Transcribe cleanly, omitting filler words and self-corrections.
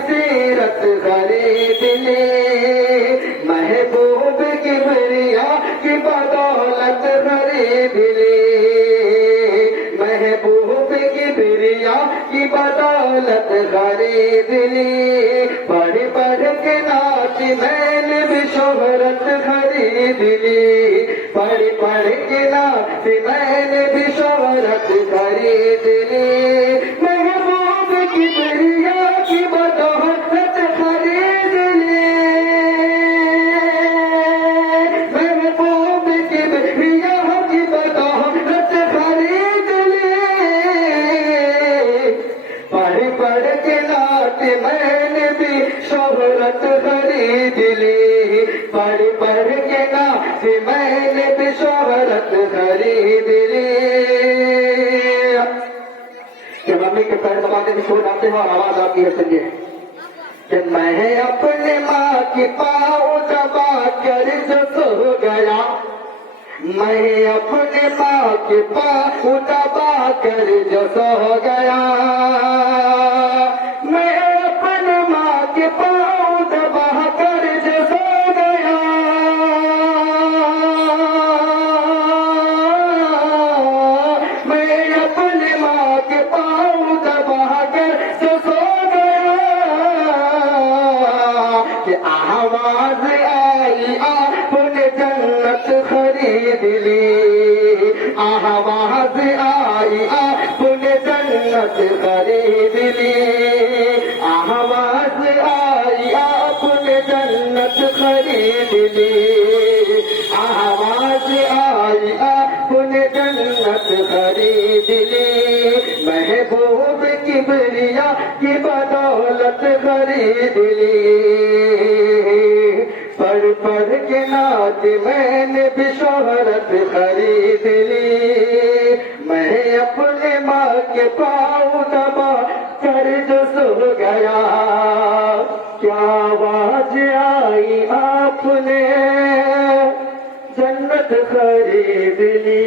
सीरत खरीद ली, महबूब किबरिया की बदौलत खरीद ली, महबूब किबरिया की बदौलत खरीद ली। पढ़ पढ़ के नाच मैंने भी शोहरत खरीद ली, पढ़ पढ़ के नाच मैंने भी शोहरत खरीद ली, महबूब किबरिया की बदौलत खरीद ली, महबूब किबरिया की बदौलत खरीद ली। पढ़ पढ़ के नाच मैंने भी शोहरत खरीद ली, पढ़ पढ़ के नाच मैंने भी शोहरत खरीद ली। कि मम्मी के पैर दबाने में शोर आते हो और आवाज आती है, सुनिए कि मैं अपने माँ की पाँव दबा कर जो सो गया, मैं अपने माँ के पाँव दबा कर जो सो गया, मैं अपने माँ के पाँव दबा कर जो सो गया, मैं अपने माँ के पाँव दबा कर जो सो गया, कि आवाज आई आपने जन्नत खरीद ली, आवाज आई आपने जन्नत खरीद ली, आवाज आई आपने जन्नत खरीद ली, आवाज आई आपने जन्नत खरीद ली, महबूब किबरिया की बदौलत खरीद ली। पढ़ पढ़ के नाच मैंने भी शोहरत खरीद ली, मैं अपने माँ के पाँव दबा कर जो सो गया, क्या आवाज आई आपने जन्नत खरीद ली।